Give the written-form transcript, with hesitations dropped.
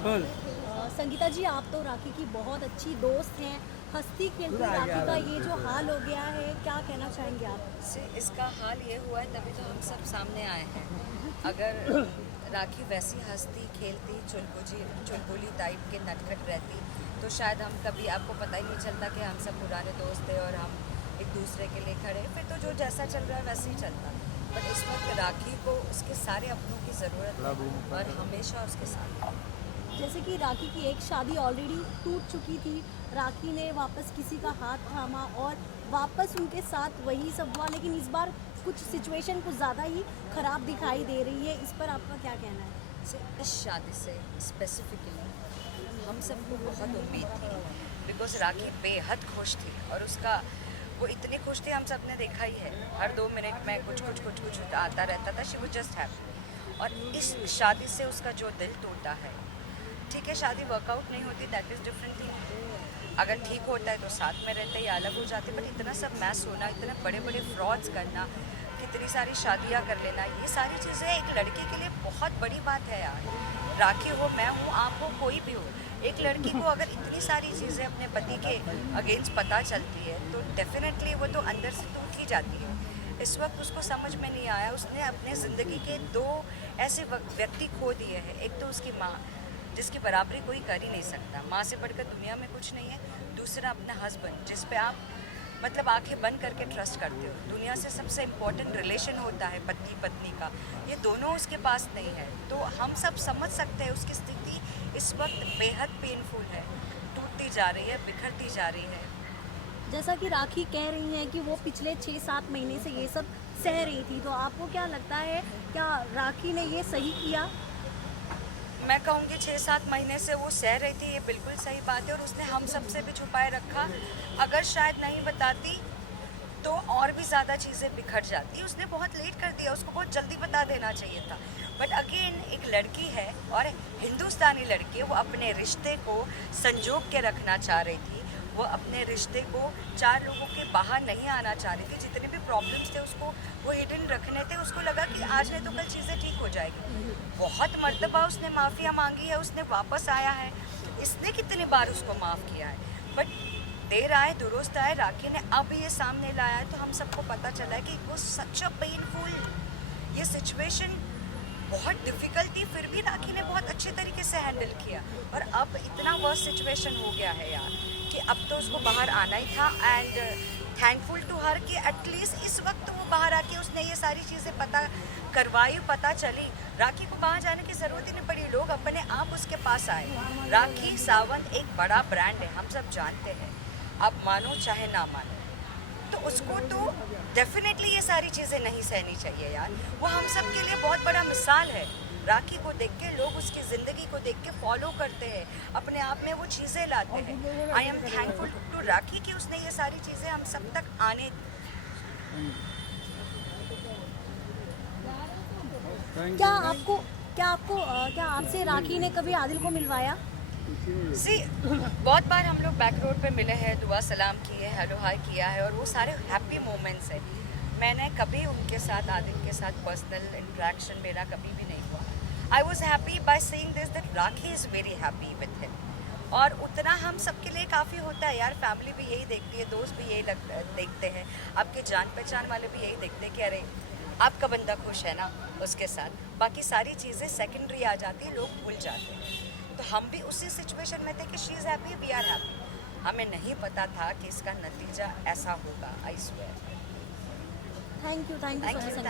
संगीता जी, आप तो राखी की बहुत अच्छी दोस्त हैं। हंसती खेलती राखी का ये जो हाल हो गया है, क्या कहना चाहेंगे आप? से इसका हाल ये हुआ है तभी तो हम सब सामने आए हैं। अगर राखी वैसी हंसती खेलती चुलबुली टाइप के नटखट रहती तो शायद हम कभी, आपको पता ही नहीं चलता कि हम सब पुराने दोस्त थे और हम एक दूसरे के लिए खड़े, फिर तो जो जैसा चल रहा है वैसे ही चलता। बट इस वक्त राखी को उसके सारे अपनों की ज़रूरत है और हमेशा उसके साथ है। जैसे कि राखी की एक शादी ऑलरेडी टूट चुकी थी, राखी ने वापस किसी का हाथ थामा और वापस उनके साथ वही सब हुआ, लेकिन इस बार कुछ सिचुएशन कुछ ज़्यादा ही ख़राब दिखाई दे रही है। इस पर आपका क्या कहना है? इस शादी से स्पेसिफिकली हम सबको बहुत उम्मीद थी, बिकॉज राखी बेहद खुश थी और उसका वो इतनी खुश थी, हम सब ने देखा ही है, हर 2 मिनट में कुछ आता रहता था। She was just happy. और इस शादी से उसका जो दिल टूटा है, ठीक है शादी वर्कआउट नहीं होती, दैट इज़ डिफरेंट थिंग। अगर ठीक होता है तो साथ में रहते या अलग हो जाते, बट इतना सब मैस होना, इतने बड़े बड़े फ्रॉड्स करना, कितनी सारी शादियां कर लेना, ये सारी चीज़ें एक लड़की के लिए बहुत बड़ी बात है यार। राखी हो, मैं हूँ, आप हो, कोई भी हो, एक लड़की को अगर इतनी सारी चीज़ें अपने पति के अगेंस्ट पता चलती है तो डेफिनेटली वो तो अंदर से टूट ही जाती है। इस वक्त उसको समझ में नहीं आया, उसने अपने ज़िंदगी के 2 ऐसे व्यक्ति खो दिए हैं। एक तो उसकी माँ, जिसकी बराबरी कोई कर ही नहीं सकता, माँ से बढ़कर दुनिया में कुछ नहीं है। दूसरा अपना हस्बैंड, जिस पे आप मतलब आंखें बंद करके ट्रस्ट करते हो। दुनिया से सबसे इम्पोर्टेंट रिलेशन होता है पति पत्नी का, ये दोनों उसके पास नहीं है। तो हम सब समझ सकते हैं उसकी स्थिति इस वक्त बेहद पेनफुल है, टूटती जा रही है, बिखरती जा रही है। जैसा कि राखी कह रही हैं कि वो पिछले 6-7 महीने से ये सब सह रही थी, तो आपको क्या लगता है, क्या राखी ने ये सही किया? मैं कहूँगी 6-7 महीने से वो सह रही थी, ये बिल्कुल सही बात है, और उसने हम सब से भी छुपाए रखा। अगर शायद नहीं बताती तो और भी ज़्यादा चीज़ें बिखर जाती। उसने बहुत लेट कर दिया, उसको बहुत जल्दी बता देना चाहिए था। बट अगेन एक लड़की है और हिंदुस्तानी लड़की, वो अपने रिश्ते को संजोग के रखना चाह रही थी। वो अपने रिश्ते को 4 लोगों के बाहर नहीं आना चाह रही थी। जितने भी प्रॉब्लम्स थे उसको वो हिडन रखने थे। उसको लगा कि आज नहीं तो कल चीज़ें ठीक हो जाएगी। बहुत मर्तबा उसने माफ़िया मांगी है, उसने वापस आया है, इसने कितनी बार उसको माफ़ किया है। बट देर आए दुरुस्त आए, राखी ने अब ये सामने लाया है तो हम सबको पता चला है कि वो सच अ पेनफुल, ये सिचुएशन बहुत डिफ़िकल्ट थी, फिर भी राखी ने बहुत अच्छे तरीके से हैंडल किया। और अब इतना वर्स्ट सिचुएशन हो गया है यार कि अब तो उसको बाहर आना ही था। एंड थैंकफुल टू हर कि एटलीस्ट इस वक्त तो वो बाहर आके उसने ये सारी चीज़ें पता करवाई, पता चली। राखी को बाहर जाने की ज़रूरत ही नहीं पड़ी, लोग अपने आप उसके पास आए। राखी सावंत एक बड़ा ब्रांड है, हम सब जानते हैं, आप मानो चाहे ना मानो। तो उसको तो डेफिनेटली ये सारी चीज़ें नहीं सहनी चाहिए यार। वो हम सब के लिए बहुत बड़ा मिसाल है। राखी को देख के लोग उसकी ज़िंदगी को देख के फॉलो करते हैं, अपने आप में वो चीज़ें लाते हैं। आई एम थैंकफुल टू राखी कि उसने ये सारी चीज़ें हम सब तक आने। क्या आपसे राखी ने कभी आदिल को मिलवाया? सी बहुत बार हम लोग बैक रोड पे मिले हैं, दुआ सलाम किए, हेलो हाय किया है, और वो सारे हैप्पी मोमेंट्स हैं। मैंने कभी उनके साथ, आदिल के साथ पर्सनल इंट्रैक्शन मेरा कभी भी नहीं हुआ। I was happy by seeing this that rakhi is very happy with him. और उतना हम सबके लिए काफ़ी होता है यार, फैमिली भी यही देखती है, दोस्त भी यही देखते हैं, आपके जान पहचान वाले भी यही देखते हैं कि अरे आपका बंदा खुश है ना उसके साथ। बाकी सारी चीज़ें सेकेंडरी आ जाती है, लोग भूल जाते हैं। तो हम भी उसी सिचुएशन में थे कि she is happy, we are happy. हमें नहीं पता था कि इसका नतीजा ऐसा होगा। I swear. Thank you so thank much. You.